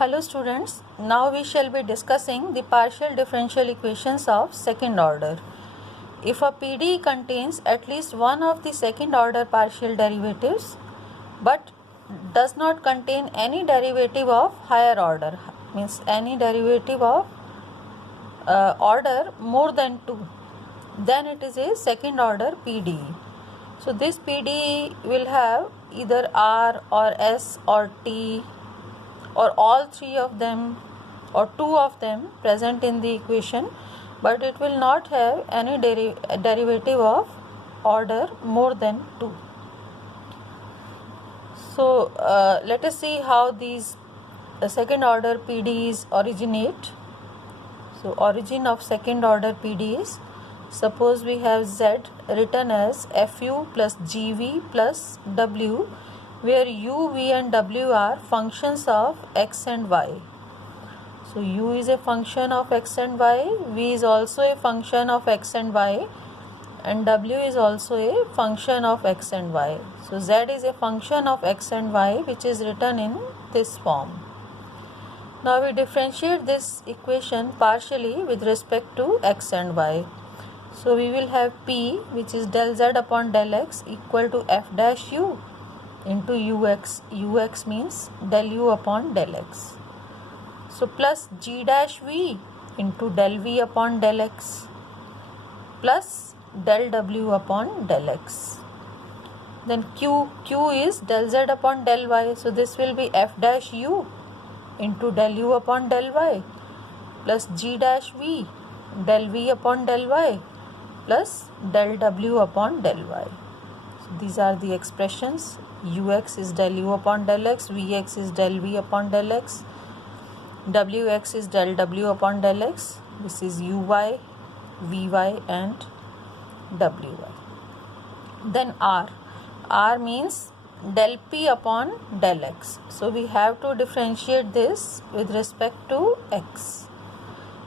Hello students, now we shall be discussing the partial differential equations of second order. If a PDE contains at least one of the second order partial derivatives but does not contain any derivative of higher order, means any derivative of order more than 2, then it is a second order PDE. So this PDE will have either R or S or T or all three of them or two of them present in the equation, but it will not have any derivative of order more than 2. So let us see how these second order PDEs originate. So origin of second order PDEs, suppose we have Z written as Fu plus GV plus W, where U, V and W are functions of x and y. So U is a function of x and y, V is also a function of x and y, and W is also a function of x and y. So Z is a function of x and y, which is written in this form. Now we differentiate this equation partially with respect to x and y. So we will have P, which is del Z upon del x, equal to F dash U into ux. Ux means del u upon del x. So plus g dash v into del v upon del x plus del w upon del x. Then q is del z upon del y. So this will be f dash u into del u upon del y plus g dash v del v upon del y plus del w upon del y. So these are the expressions. Ux is del u upon del x, Vx is del v upon del x, Wx is del w upon del x. This is Uy, Vy and Wy. Then R means del p upon del x. So we have to differentiate this with respect to x.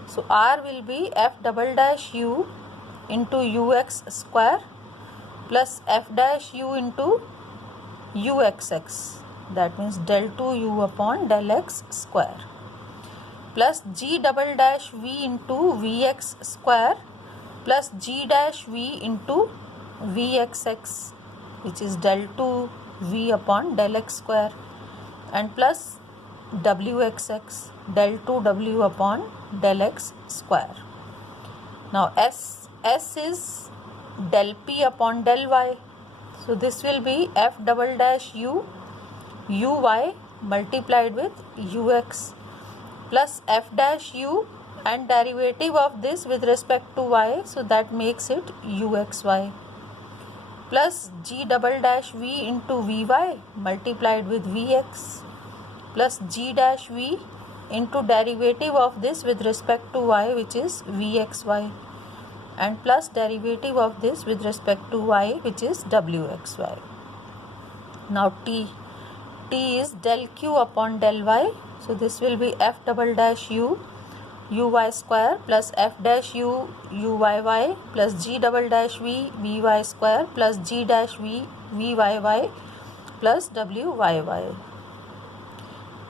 So R will be f double dash u into ux square plus f dash u into uxx, that means del 2u upon del x square, plus g double dash v into vx square plus g dash v into vxx, which is del 2v upon del x square, and plus wxx, del 2w upon del x square. Now S is del p upon del y. So this will be f double dash u uy multiplied with ux plus f dash u and derivative of this with respect to y, so that makes it uxy, plus g double dash v into vy multiplied with vx plus g dash v into derivative of this with respect to y, which is vxy, and plus derivative of this with respect to y, which is wxy. Now T is del q upon del y. So this will be f double dash u uy square plus f dash u uyy plus g double dash v vy square plus g dash v vyy plus wyy.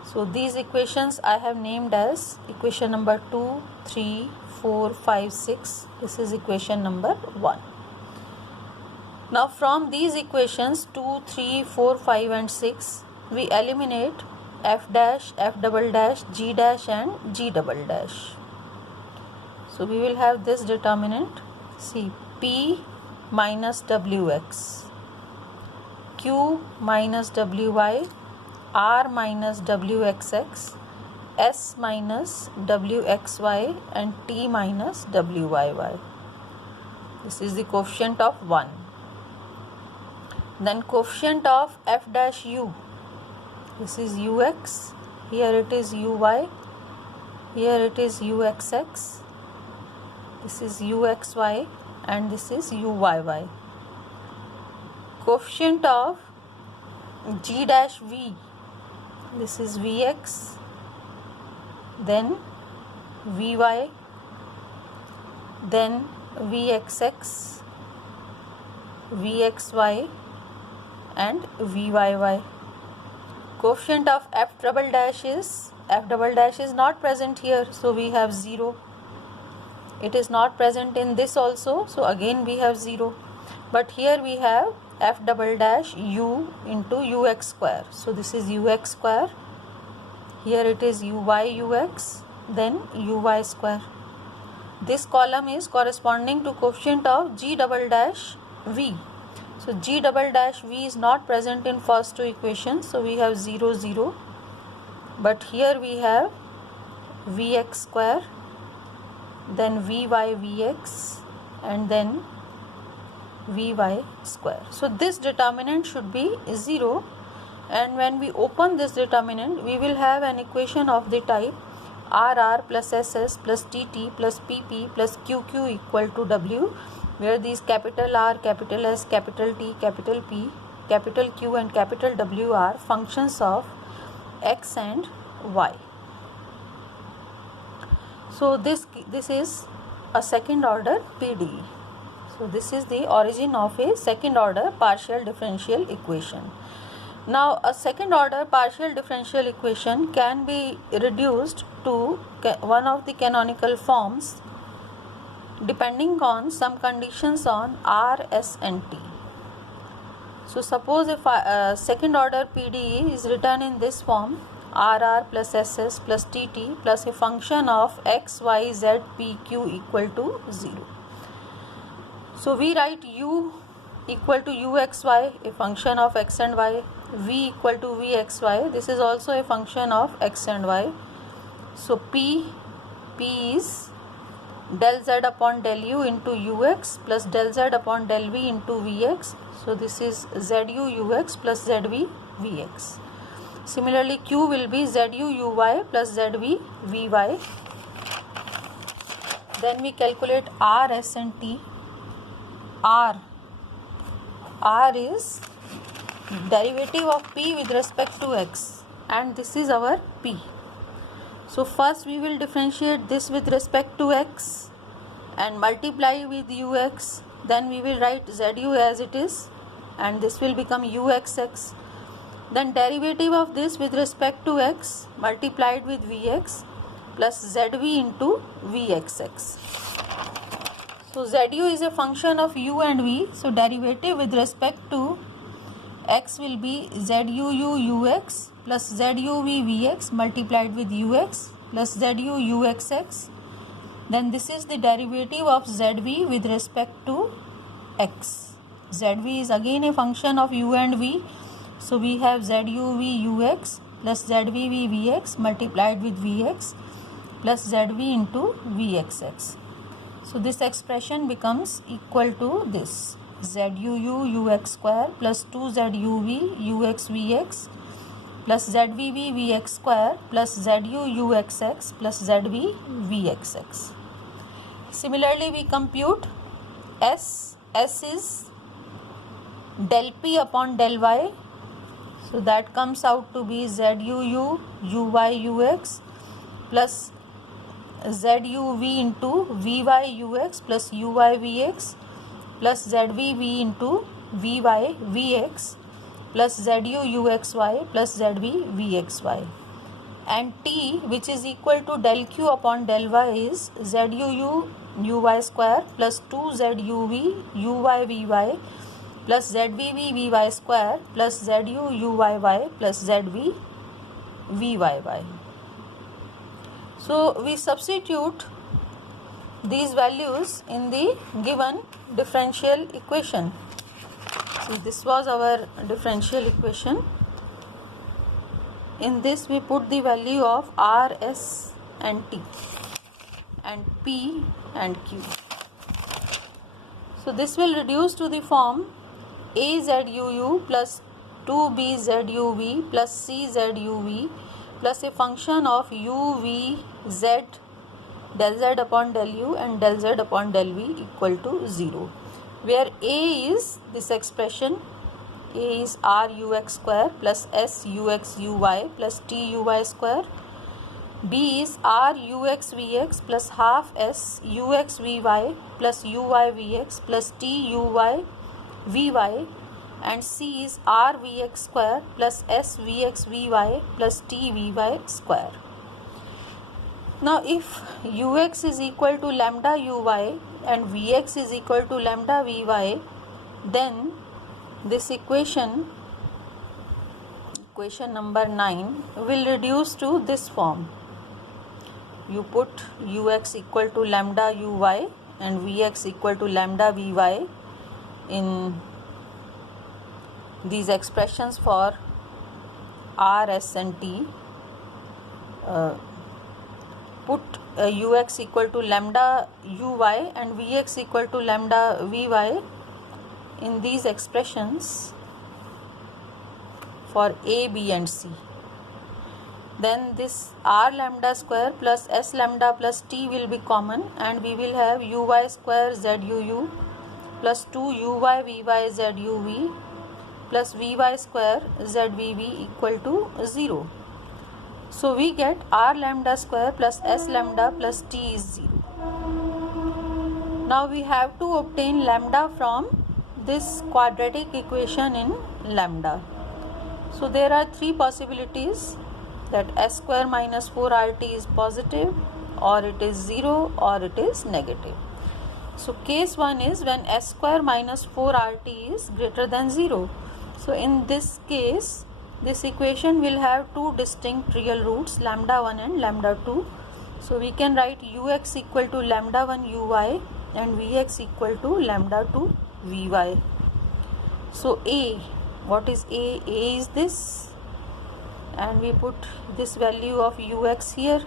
So these equations I have named as equation number 2, 3, 4, 5, 6. This is equation number 1. Now from these equations 2, 3, 4, 5 and 6, we eliminate f dash, f double dash, g dash and g double dash. So we will have this determinant. See, p minus wx, q minus wy, r minus wxx, s minus wxy and t minus wyy. This is the coefficient of 1. Then coefficient of f dash u. This is ux, here it is uy, here it is uxx, this is uxy and this is uyy. Coefficient of g dash v. This is vx, then vy, then vxx, vxy and vyy. Coefficient of f double dash is not present here, so we have 0. It is not present in this also, so again we have 0. But here we have f double dash u into ux square. So this is ux square. Here it is uy ux, then uy square. This column is corresponding to coefficient of g double dash v. So g double dash v is not present in first two equations, so we have 0 0. But here we have vx square, then vy vx, and then vy square. So this determinant should be 0, and when we open this determinant we will have an equation of the type RR plus SS plus TT plus PP plus QQ equal to W, where these capital R, capital S, capital T, capital P, capital Q and capital W are functions of X and Y. So this is a second order PDE. So this is the origin of a second order partial differential equation. Now a second order partial differential equation can be reduced to one of the canonical forms depending on some conditions on R, S and T. So suppose if second order PDE is written in this form, RR plus SS plus TT plus a function of X, Y, Z, P, Q equal to 0. So we write U equal to UXY, a function of X and Y, V equal to VXY, this is also a function of X and Y. So P is del Z upon del U into UX plus del Z upon del V into VX. So this is ZU UX plus ZV VX. Similarly Q will be ZU UY plus ZV VY. Then we calculate R, S and T. R is derivative of P with respect to X, and this is our P. So first we will differentiate this with respect to X and multiply with UX. Then we will write ZU as it is, and this will become UXX. Then derivative of this with respect to X multiplied with Vx plus ZV into Vxx. So ZU is a function of U and V, so derivative with respect to X will be ZUU UX plus ZUV VX multiplied with UX plus ZU UXX. Then this is the derivative of ZV with respect to X. ZV is again a function of U and V, so we have ZUV UX plus ZVV VX multiplied with VX plus ZV into VXX. So this expression becomes equal to this ZUU UX square plus 2ZUV UX VX plus ZVV VX square plus ZU UXX plus ZV VXX. Similarly we compute S. S is del P upon del Y. So that comes out to be ZUU UY UX plus ZUV into VY UX plus UY VX plus ZVV into VY VX plus ZU UXY plus ZV VXY. And T, which is equal to del Q upon del Y, is ZUU UY square plus 2ZUV UY VY plus ZVV VY square plus ZU UYY plus ZV VYY. So we substitute these values in the given differential equation. So this was our differential equation. In this we put the value of R, S and T and P and Q. So this will reduce to the form AZUU plus 2BZUV plus CZUV plus a function of UV Z del Z upon del U and del Z upon del V equal to 0, where A is this expression. A is RUX square plus SUXUY plus TUY square. B is RUXVX plus half SUXVY plus UYVX plus TUYVY, and C is R Vx square plus S Vx Vy plus T Vy square. Now if Ux is equal to lambda Uy and Vx is equal to lambda Vy, then this equation number 9 will reduce to this form. You put Ux equal to lambda Uy and Vx equal to lambda Vy in these expressions for R, S and T. Put Ux equal to lambda Uy and Vx equal to lambda Vy in these expressions for A, B and C. Then this R lambda square plus S lambda plus T will be common, and we will have Uy square ZUU plus 2 Uy Vy ZUV plus Vy square ZVV equal to 0. So we get R lambda square plus S lambda plus T is 0. Now we have to obtain lambda from this quadratic equation in lambda. So there are three possibilities, that S square minus 4RT is positive, or it is 0, or it is negative. So case 1 is when S square minus 4RT is greater than 0. So in this case, this equation will have two distinct real roots, lambda 1 and lambda 2. So we can write Ux equal to lambda 1 Uy and Vx equal to lambda 2 Vy. So A, what is A? A is this, and we put this value of Ux here.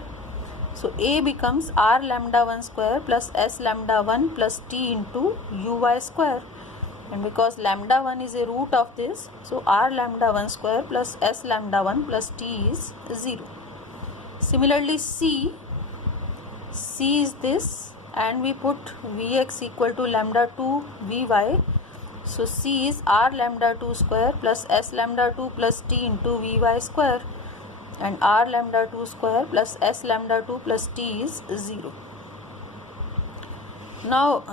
So A becomes R lambda 1 square plus S lambda 1 plus T into Uy square, and because lambda 1 is a root of this, so R lambda 1 square plus S lambda 1 plus T is 0. Similarly C is this, and we put Vx equal to lambda 2 Vy. So C is R lambda 2 square plus S lambda 2 plus T into Vy square, and R lambda 2 square plus S lambda 2 plus T is 0. Now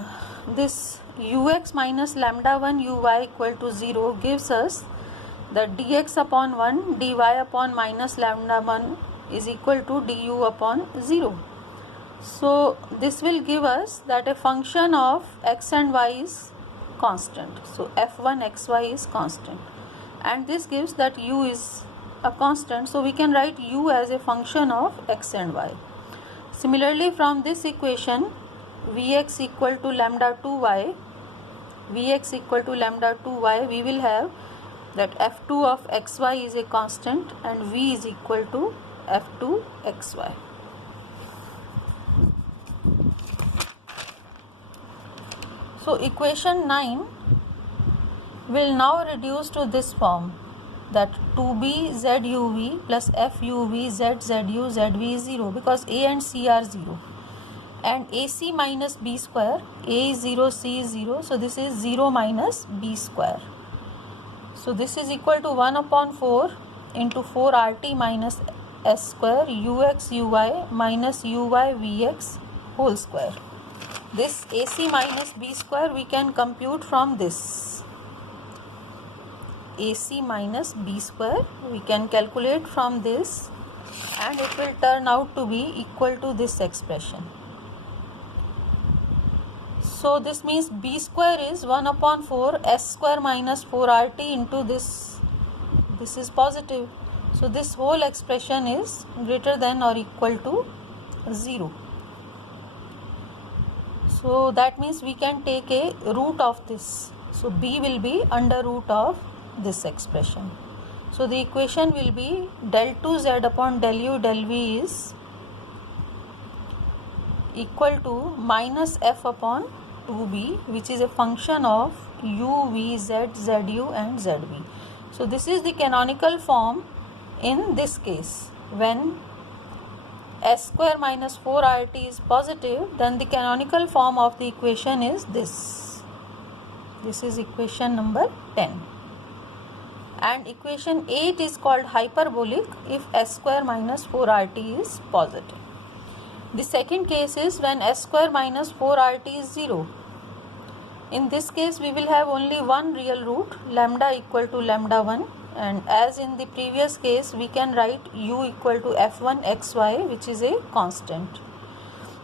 this Ux minus lambda 1 Uy equal to 0 gives us that dx upon 1 dy upon minus lambda 1 is equal to du upon 0. So this will give us that a function of x and y is constant. So f1 xy is constant, and this gives that u is a constant, so we can write u as a function of x and y. Similarly, from this equation, Vx equal to lambda 2y, we will have that f2 of xy is a constant and v is equal to f2 xy. So equation 9 will now reduce to this form, that 2b ZUV plus FUV ZZU ZV is 0, because A and C are 0, and AC minus B square, A is 0, C is 0, so this is 0 minus B square. So this is equal to 1 upon 4 into 4RT minus S square Ux Uy minus Uy Vx whole square. This AC minus B square we can compute from this. AC minus B square we can calculate from this, and it will turn out to be equal to this expression. So this means B square is 1 upon 4 S square minus 4RT into this. This is positive. So this whole expression is greater than or equal to 0. So that means we can take a root of this. So B will be under root of this expression. So the equation will be del 2z upon del u del v is equal to minus f upon 2b, which is a function of u, v, z, zu and zv. So this is the canonical form in this case. When S square minus 4RT is positive, then the canonical form of the equation is this. This is equation number 10. And equation 8 is called hyperbolic if S square minus 4RT is positive. The second case is when S square minus 4RT is 0. In this case we will have only one real root, lambda equal to lambda 1, and as in the previous case we can write u equal to f1 xy, which is a constant.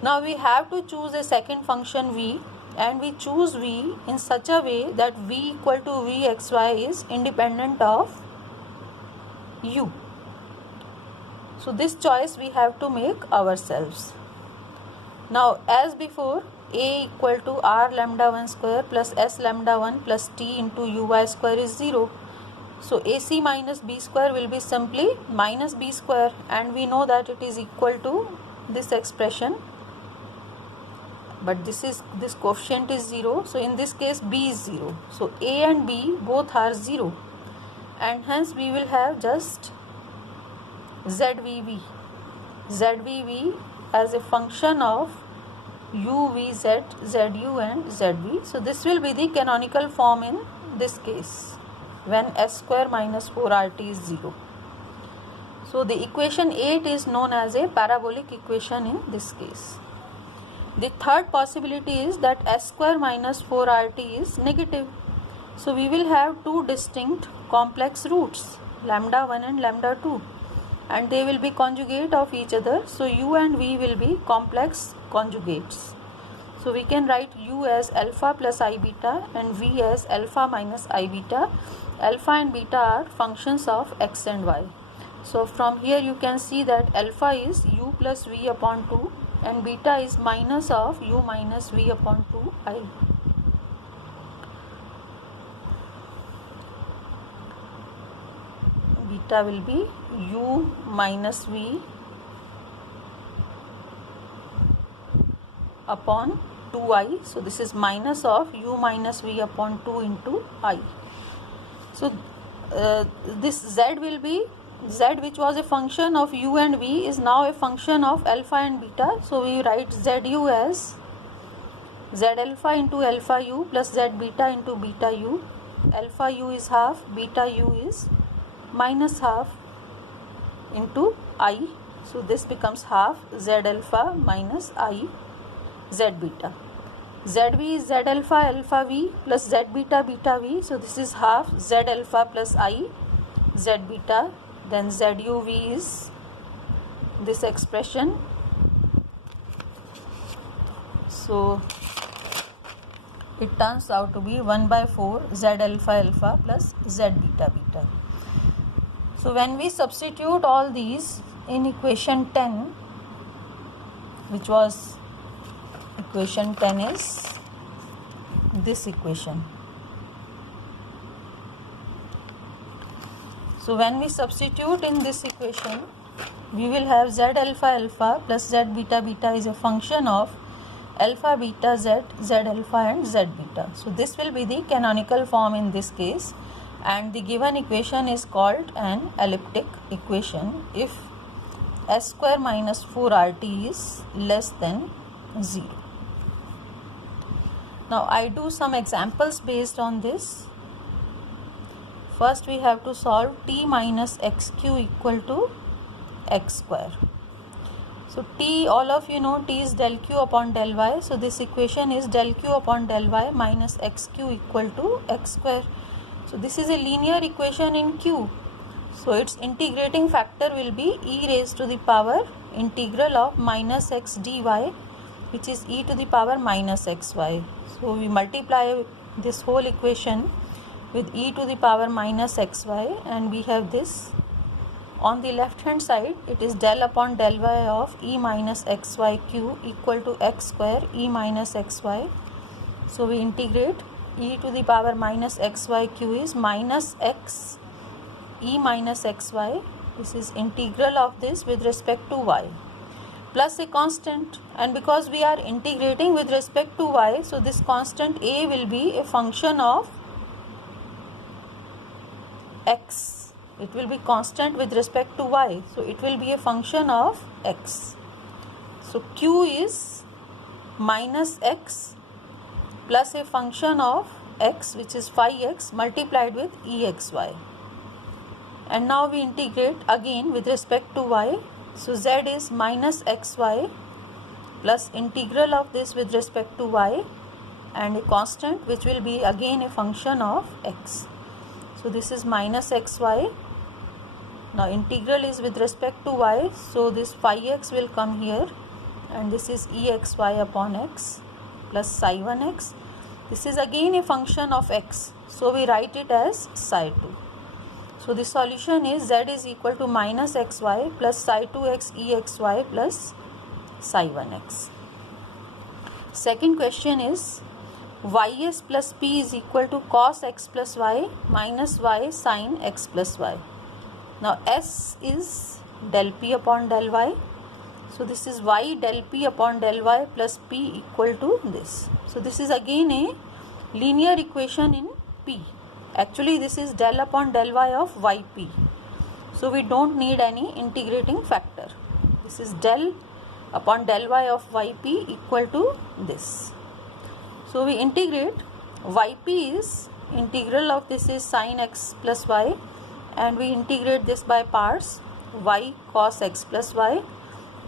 Now we have to choose a second function v, and we choose v in such a way that v equal to vxy is independent of u. So this choice we have to make ourselves. Now as before, a equal to r lambda 1 square plus s lambda 1 plus t into uy square is 0. So ac minus b square will be simply minus b square, and we know that it is equal to this expression, but this coefficient is 0, so in this case b is 0. So a and b both are 0, and hence we will have just zvv as a function of u, v, z, zu and zv. So this will be the canonical form in this case when s square minus 4rt is 0. So the equation 8 is known as a parabolic equation in this case. The third possibility is that s square minus 4rt is negative. So we will have two distinct complex roots, lambda 1 and lambda 2, and they will be conjugate of each other. So u and v will be complex conjugates. So we can write u as alpha plus I beta and v as alpha minus I beta. Alpha and beta are functions of x and y. So from here you can see that alpha is u plus v upon 2 and beta is minus of u minus v upon 2i. Beta will be u minus v upon 2i. So this is minus of u minus v upon 2 into I. So this z will be, z which was a function of u and v is now a function of alpha and beta. So we write zu as z alpha into alpha u plus z beta into beta u. Alpha u is half, beta u is minus half into I. So this becomes half z alpha minus I z beta. Zv is z alpha alpha v plus z beta beta v. So this is half z alpha plus I z beta. Then zuv is this expression. So it turns out to be 1 by 4 z alpha alpha plus z beta beta. So when we substitute all these in equation 10, which was equation 10 is this equation. So when we substitute in this equation, we will have z alpha alpha plus z beta beta is a function of alpha beta z, z alpha and z beta. So this will be the canonical form in this case, and the given equation is called an elliptic equation if s square minus 4rt is less than 0. Now I do some examples based on this. First we have to solve t minus xq equal to x square. So t, all of you know t is del q upon del y. So this equation is del q upon del y minus xq equal to x square. So this is a linear equation in q. So its integrating factor will be e raised to the power integral of minus x dy, which is e to the power minus xy. So we multiply this whole equation with e to the power minus xy, and we have this. On the left hand side, it is del upon del y of e minus xyq equal to x square e minus xy. So we integrate e to the power minus xyq is minus x e minus xy. This is integral of this with respect to y plus a constant, and because we are integrating with respect to y, so this constant a will be a function of x. It will be constant with respect to y, so it will be a function of x. So q is minus x plus a function of x, which is phi x multiplied with exy. And now we integrate again with respect to y. So z is minus xy plus integral of this with respect to y and a constant which will be again a function of x. So this is minus xy. Now integral is with respect to y, so this phi x will come here, and this is exy upon x plus psi 1x. This is again a function of x, so we write it as psi 2. So the solution is z is equal to minus xy plus psi 2x exy plus psi 1x. Second question is ys plus p is equal to cos x plus y minus y sin x plus y. Now s is del p upon del y. So this is y del p upon del y plus p equal to this. So this is again a linear equation in p. Actually this is del upon del y of yp. So we don't need any integrating factor. This is del upon del y of yp equal to this. So we integrate. Yp is integral of this is sin x plus y, and we integrate this by parts. Y cos x plus y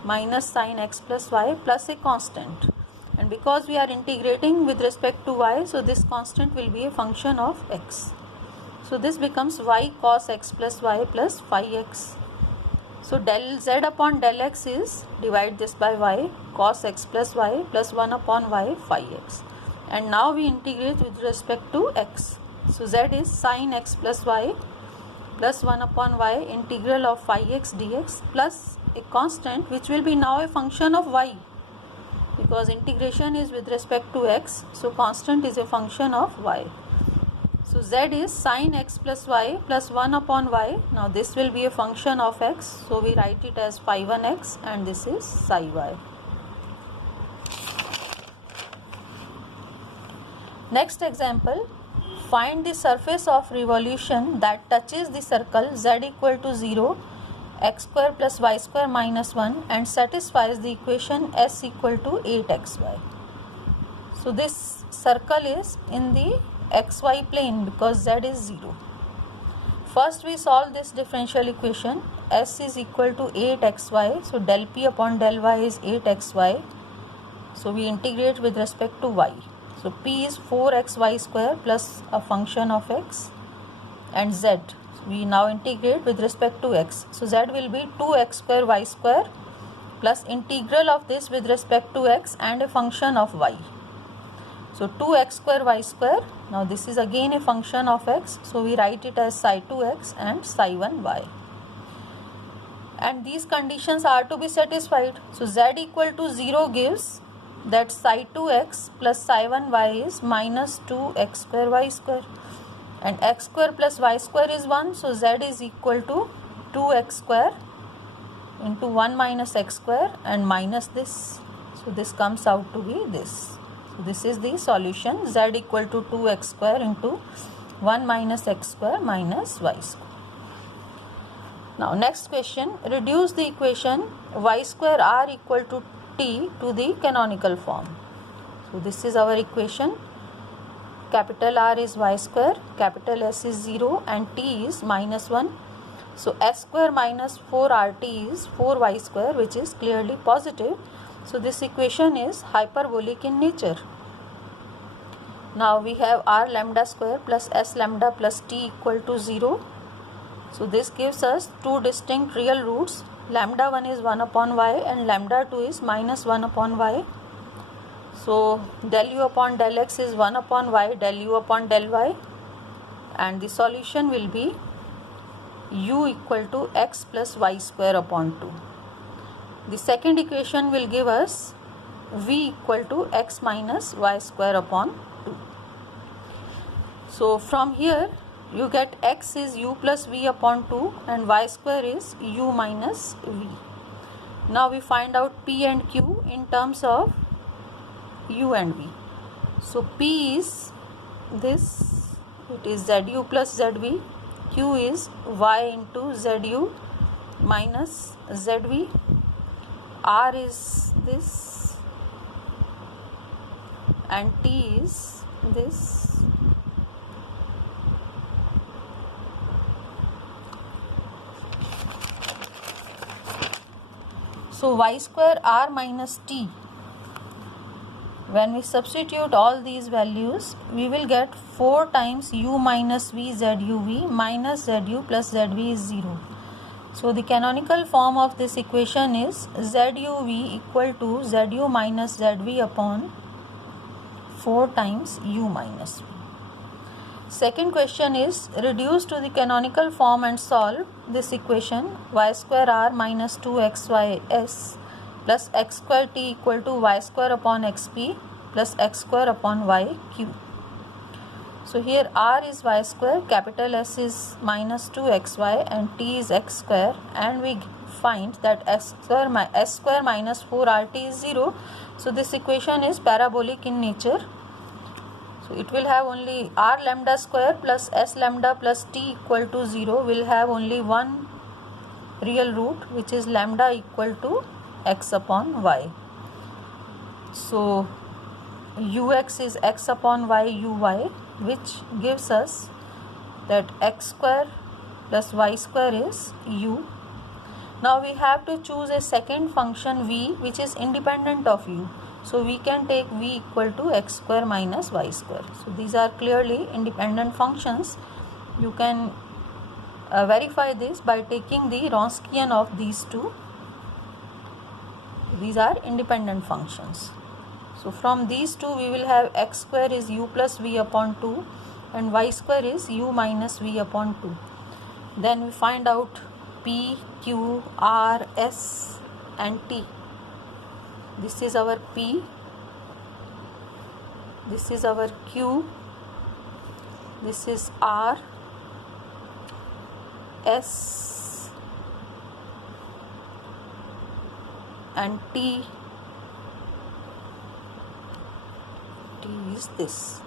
minus sin x plus y plus a constant, and because we are integrating with respect to y, so this constant will be a function of x. So this becomes y cos x plus y plus phi x. So del z upon del x is divide this by y cos x plus y plus 1 upon y phi x, and now we integrate with respect to x. So z is sin x plus y plus 1 upon y integral of phi x dx plus a constant which will be now a function of y, because integration is with respect to x, so constant is a function of y. So z is sin x plus y plus 1 upon y. Now this will be a function of x, so we write it as phi 1x, and this is psi y. Next example, find the surface of revolution that touches the circle z equal to 0, x square plus y square minus 1, and satisfies the equation s equal to 8xy. So this circle is in the xy plane because z is 0. First we solve this differential equation. S is equal to 8xy, so del p upon del y is 8xy. So we integrate with respect to y. So p is 4xy square plus a function of x, and z. So we now integrate with respect to x. So z will be 2x square y square plus integral of this with respect to x and a function of y. So 2x square y square. Now this is again a function of x, so we write it as psi 2x and psi 1y. And these conditions are to be satisfied. So z equal to 0 gives that psi 2x plus psi 1y is minus 2x square y square, and x square plus y square is 1, so z is equal to 2x square into 1 minus x square and minus this. So this comes out to be this. So this is the solution, z equal to 2x square into 1 minus x square minus y square. Now next question, reduce the equation y square r equal to t to the canonical form. So this is our equation. Capital R is y square, capital S is 0, and t is minus 1. So s square minus 4rt is 4y square, which is clearly positive. So this equation is hyperbolic in nature. Now we have r lambda square plus s lambda plus t equal to 0. So this gives us two distinct real roots. Lambda 1 is 1 upon y and lambda 2 is minus 1 upon y. So del u upon del x is 1 upon y del u upon del y, and the solution will be u equal to x plus y square upon 2. The second equation will give us v equal to x minus y square upon 2. So from here you get x is u plus v upon 2 and y square is u minus v. Now we find out p and q in terms of u and v. So p is this, it is zu plus zv, q is y into zu minus zv, r is this, and t is this. So y square r minus t when we substitute all these values, we will get 4 times u minus v zuv minus zu plus zv is 0. So the canonical form of this equation is zuv equal to zu minus zv upon 4 times u minus v. Second question is reduce to the canonical form and solve this equation y square r minus 2xys plus x square t equal to y square upon xp plus x square upon yq. So here r is y square, capital S is minus 2xy and t is x square, and we find that s square minus 4rt is 0. So this equation is parabolic in nature. So it will have only r lambda square plus s lambda plus t equal to 0 will have only one real root, which is lambda equal to x upon y. So ux is x upon y uy, which gives us that x square plus y square is u. Now we have to choose a second function v which is independent of u. So we can take v equal to x square minus y square. So these are clearly independent functions. You can verify this by taking the Wronskian of these two. These are independent functions. So from these two we will have x square is u plus v upon 2 and y square is u minus v upon 2. Then we find out p, q, r, s and t. This is our p, this is our q, this is r, s and t. T is this,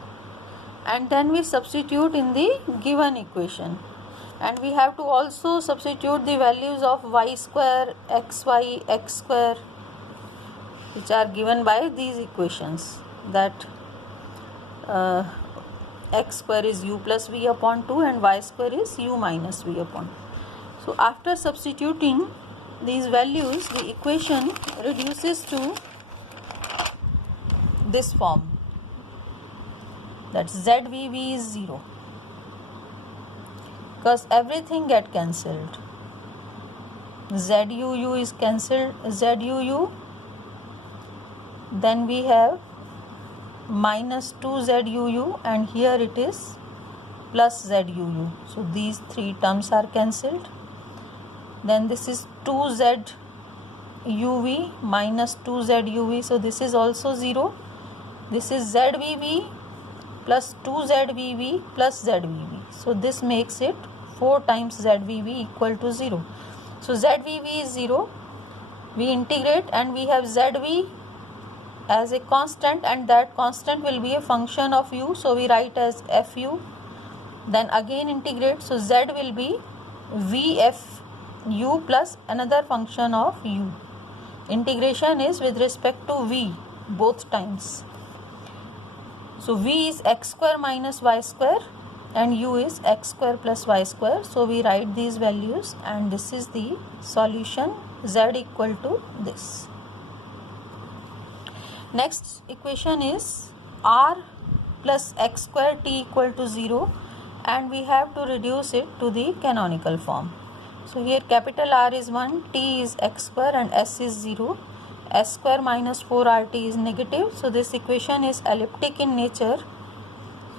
and then we substitute in the given equation, and we have to also substitute the values of y square, xy, x square, which are given by these equations, that x square is u plus v upon 2 and y square is u minus v upon 2. So after substituting these values, the equation reduces to this form, that zvv is 0, because everything get cancelled. zuu is cancelled, zuu, then we have minus 2zuu and here it is plus zuu. So these three terms are cancelled. Then this is 2zuv minus 2zuv, so this is also 0. This is zvv plus 2zvv plus zvv. So this makes it 4 times zvv equal to 0. So zvv is 0. We integrate and we have zv as a constant, and that constant will be a function of u. So we write as fu. Then again integrate. So z will be vfu plus another function of u. Integration is with respect to v both times. So v is x square minus y square and u is x square plus y square. So we write these values and this is the solution, z equal to this. Next equation is r plus x square t equal to 0, and we have to reduce it to the canonical form. So here capital R is 1, t is x square and s is 0. S square minus 4rt is negative. So this equation is elliptic in nature.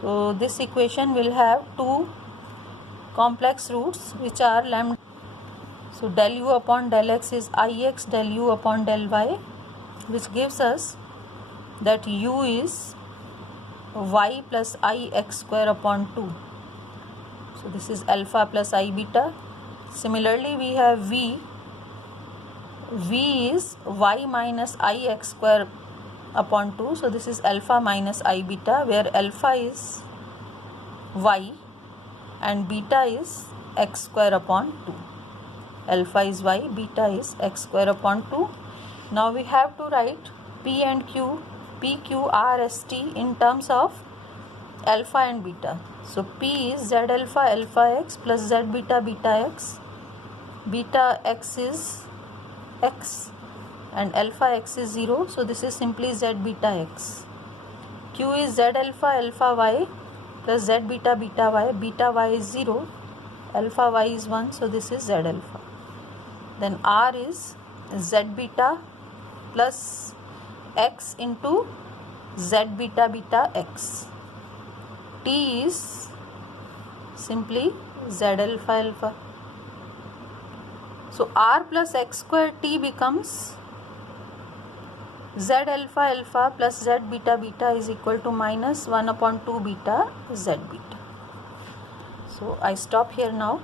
So this equation will have two complex roots which are lambda. So del u upon del x is ix del u upon del y, which gives us that u is y plus I x square upon 2. So this is alpha plus I beta. Similarly we have v is y minus I x square upon 2. So this is alpha minus I beta, where alpha is y and beta is x square upon 2. Alpha is y, beta is x square upon 2. Now we have to write p and q, p, q, r, s, t in terms of alpha and beta. So p is z alpha alpha x plus z beta beta x. Beta x is x and alpha x is 0. So this is simply z beta x. Q is Z alpha alpha y plus Z beta beta y. Beta y is 0, alpha y is 1, so this is Z alpha. Then R is Z beta plus x into Z beta beta x. T is simply Z alpha alpha. So R plus x square T becomes Z alpha alpha plus Z beta beta is equal to minus 1 upon 2 beta Z beta. So I stop here now.